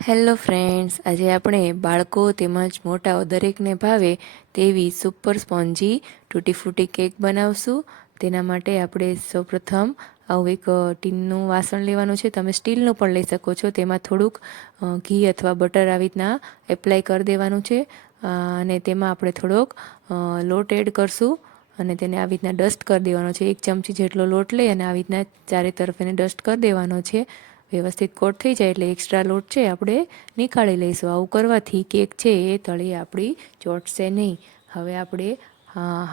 Hello friends, આજે આપણે બાળકો તેમજ મોટાઓ દરેકને ભાવે તેવી સુપર સ્પોન્જી તૂટી ફ્રૂટી કેક બનાવશું. તેના માટે આપણે સૌપ્રથમ આવું એક ટીનનું વાસણ લેવાનું છે. તમે સ્ટીલનું પણ લઈ શકો છો. તેમાં થોડુંક ઘી અથવા બટર આવી રીતના એપ્લાય કરી દેવાનું છે અને તેમાં આપણે થોડોક લોટ એડ કરશું અને તેને આવી રીતના ડસ્ટ કરી દેવાનો છે. 1 ચમચી જેટલો લોટ લઈ અને આવી રીતના ચારે તરફ એને ડસ્ટ કરી દેવાનો છે. વ્યવસ્થિત કોટ થઈ જાય એટલે એક્સ્ટ્રા લોટ છે આપણે નીકાળી લઈશું. આવું કરવાથી કેક છે એ તળી આપણી ચોંટશે નહીં. હવે આપણે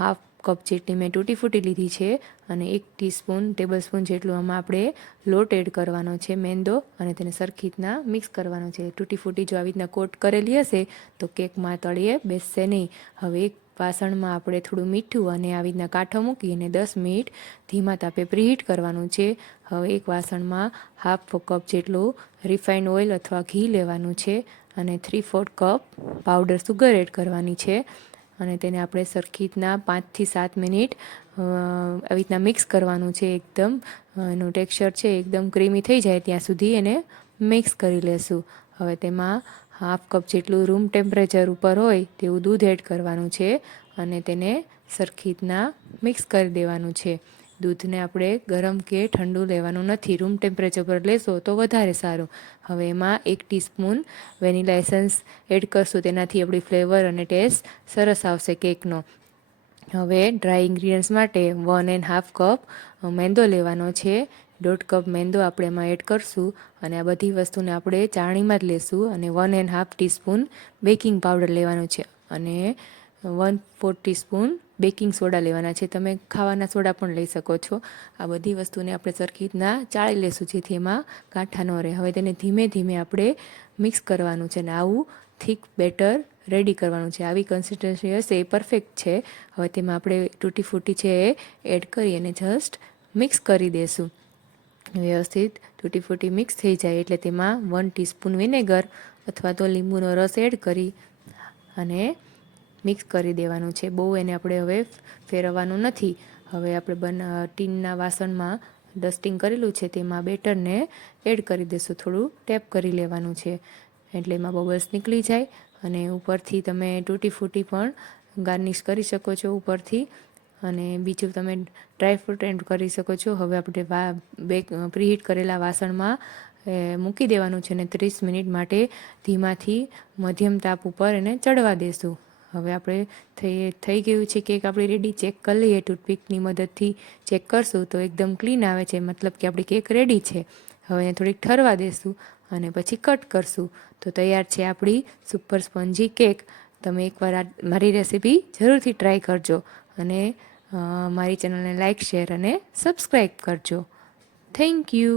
હાફ કપ જેટલી મેં તૂટી ફૂટી લીધી છે અને 1 ટેબલ સ્પૂન જેટલું આમાં આપણે લોટ એડ કરવાનો છે, મેંદો, અને તેને સરખી રીતના મિક્સ કરવાનો છે. તૂટી ફૂટી જો આવી રીતના કોટ કરેલી હશે તો કેકમાં તળિયે બેસશે નહીં. હવે એક વાસણમાં આપણે થોડું મીઠું અને આવી રીતના કાંઠો મૂકી અને 10 મિનિટ ધીમા તાપે પ્રીહીટ કરવાનું છે. હવે એક વાસણમાં હાફ કપ જેટલું રિફાઇન્ડ ઓઇલ અથવા ઘી લેવાનું છે અને 3/4 કપ પાવડર સુગર એડ કરવાની છે અને તેને આપણે સરખી રીતના 5 થી 7 મિનિટ આવી રીતના મિક્સ કરવાનું છે. એકદમ એનું ટેક્સચર છે એકદમ ક્રીમી થઈ જાય ત્યાં સુધી એને મિક્સ કરી લેશું. હવે તેમાં હાફ કપ જેટલું રૂમ ટેમ્પરેચર ઉપર હોય તેવું દૂધ એડ કરવાનું છે અને તેને સરખી રીતના મિક્સ કરી દેવાનું છે. દૂધને આપણે ગરમ કે ઠંડુ લેવાનું નથી, રૂમ ટેમ્પરેચર પર લેશો તો વધારે સારું. હવે એમાં 1 ટીસ્પૂન વેનીલા એસન્સ એડ કરશું, તેનાથી આપણી ફ્લેવર અને ટેસ્ટ સરસ આવશે કેકનો. હવે ડ્રાય ઇન્ગ્રીડિયન્ટ્સ માટે 1.5 કપ મેંદો લેવાનો છે. 1.5 કપ મેંદો આપણે એમાં એડ કરશું અને આ બધી વસ્તુને આપણે ચાળણીમાં જ લેશું અને 1.5 ટીસ્પૂન બેકિંગ પાવડર લેવાનો છે અને 1/4 ટીસ્પૂન બેકિંગ સોડા લેવાના છે. તમે ખાવાના સોડા પણ લઈ શકો છો. આ બધી વસ્તુને આપણે સરખી રીતના ચાળી લેશું જેથી એમાં ગાંઠા ન રહે. હવે તેને ધીમે ધીમે આપણે મિક્સ કરવાનું છે અને આવું થીક બેટર રેડી કરવાનું છે. આવી કન્સિસ્ટન્સી હશે એ પરફેક્ટ છે. હવે તેમાં આપણે તૂટી ફૂટી છે એ એડ કરી અને જસ્ટ મિક્સ કરી દેશું. વ્યવસ્થિત તૂટી ફૂટી મિક્સ થઈ જાય એટલે તેમાં 1 ટીસ્પૂન વિનેગર અથવા તો લીંબુનો રસ એડ કરી અને મિક્સ કરી દેવાનું છે. બહુ એને આપણે હવે ફેરવવાનું નથી. હવે આપણે ટીનના વાસણમાં ડસ્ટિંગ કરેલું છે તેમાં બેટરને એડ કરી દઈશું. થોડું ટેપ કરી લેવાનું છે એટલે એમાં બબલ્સ નીકળી જાય અને ઉપરથી તમે તૂટી ફૂટી પણ ગાર્નિશ કરી શકો છો ઉપરથી અને બીજું તમે ડ્રાયફ્રૂટ એડ કરી શકો છો. હવે આપણે પ્રીહીટ કરેલા વાસણમાં મૂકી દેવાનું છે અને 30 મિનિટ માટે ધીમાથી મધ્યમ તાપ ઉપર એને ચડવા દેશું. હવે આપણે થઈ ગયું છે કેક આપણી રેડી. ચેક કરી લઈએ, ટૂથપીકની મદદથી ચેક કરશું તો એકદમ ક્લીન આવે છે, મતલબ કે આપણી કેક રેડી છે. હવે એને થોડીક ઠરવા દેશું અને પછી કટ કરશું તો તૈયાર છે આપણી સુપર સ્પોન્જી કેક. તમે એકવાર મારી રેસીપી જરૂરથી ટ્રાય કરજો અને મારી ચેનલને લાઇક, શેર અને સબસ્ક્રાઈબ કરજો. Thank you.